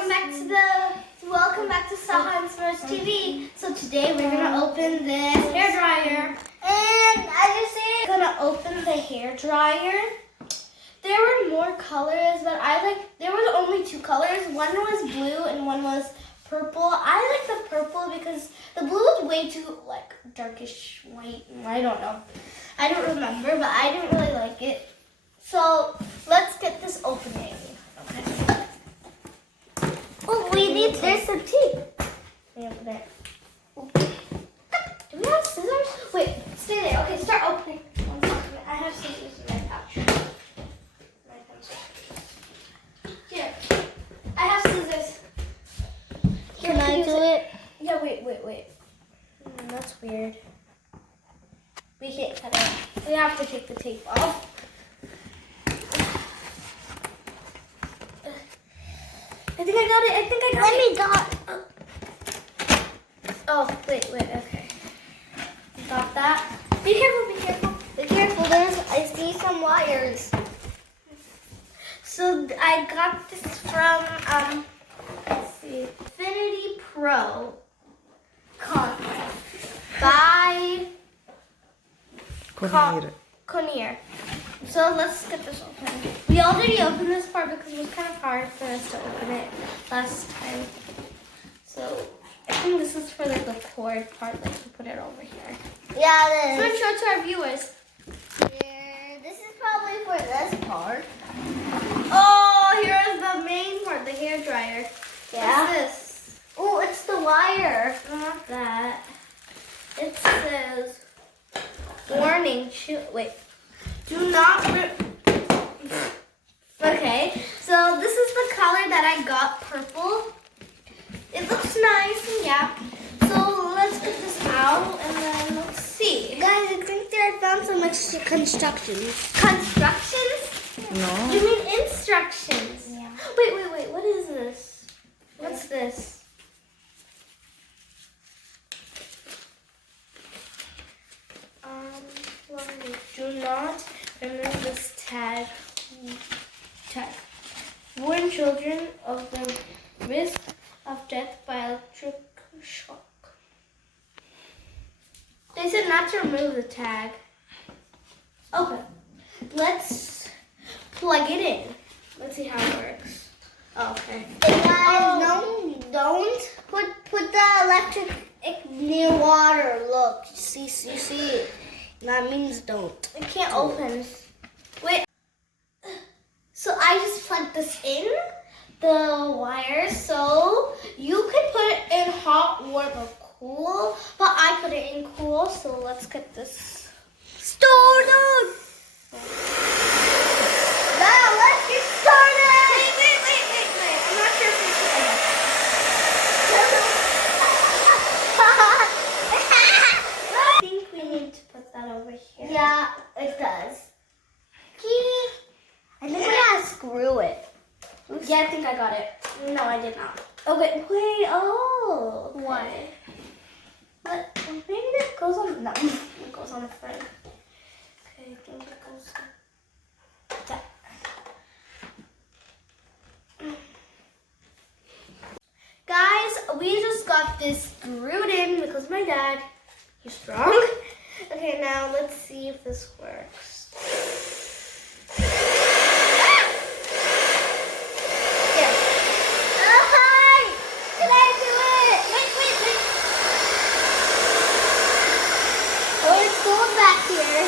Welcome back to Saha and Smurfs TV. So today we're gonna open this hair dryer, and I just say gonna open the hair dryer. There were more colors, but there was only two colors. One was blue and one was purple. I like the purple because the blue is way too darkish white. I don't know. I don't remember, but I didn't really like it. So let's get this opening. Okay. Oh, there's some tape. Let me open it. Do we have scissors? Wait, stay there. Okay, start opening. One second. I have scissors in my pouch. My pencil. Here. I have scissors. Here, Can I do it? Yeah, wait. That's weird. We can't cut it. We have to take the tape off. I think I got it. Let me got. Oh, wait, okay. Got that. Be careful. Be careful. I see some wires. So I got this from let's see, Infiniti Pro by Conair. So let's get this open. We already opened this part because it was kind of hard for us to open it last time. So I think this is for the cord part, to put it over here. Yeah, So let's show it to our viewers. Yeah, this is probably for this part. Oh, here's the main part, the hair dryer. Yeah. What's this? Oh, it's the wire. Not that. It says, warning, do not rip. Okay, so this is the color that I got, purple. It looks nice, and yeah. So let's get this out, and then let's see. Guys, I think I found some extra constructions. Constructions? No. You mean instructions? Yeah. Wait, what is this? What's this? Do not remove this tag. Warn children of the risk of death by electric shock. They said not to remove the tag. Okay, let's plug it in. Let's see how it works. Okay. Hey guys, don't put the electric near water. Look, you see it. That means don't. It can't open. Wait. So I just plugged this in, the wires. So you could put it in hot, warm, or cool. But I put it in cool. So let's get this started. Now let's get started. Wait. I'm not sure if we should. I think we need to put that over here. Yeah, it does. I think we gotta screw it. Yeah, I think I got it. No, I did not. Okay, wait. Oh, Why? But maybe that goes on. No, it goes on the front. Okay, I think it goes like that. Guys, we just got this screwed in because my dad, he's strong. Okay, now let's see if this works. Oh, it's going back here.